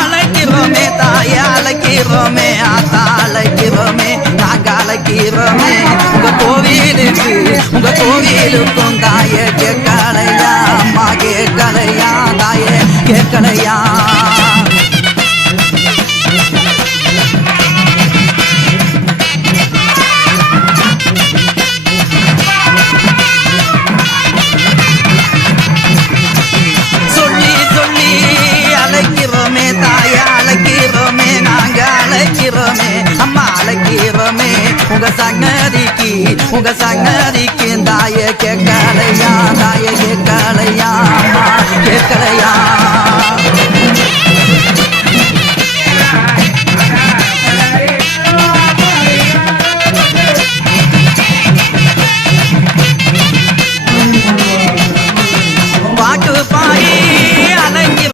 அழைக்கிறோமே தாய அழைக்கிறோமே ஆத்தா அழைக்கிறோமே நாங்க அழைக்கிறோமே உங்க கோவிலுக்கும் தாய கேட்கலையா அம்மா கேட்கலையா தாய கேட்கலையா அம்மா அழைக்கிறோமே உங்க சங்கதிக்கு தாய கேட்கலையா தாய கேட்கலையா அம்மா கேட்கலையா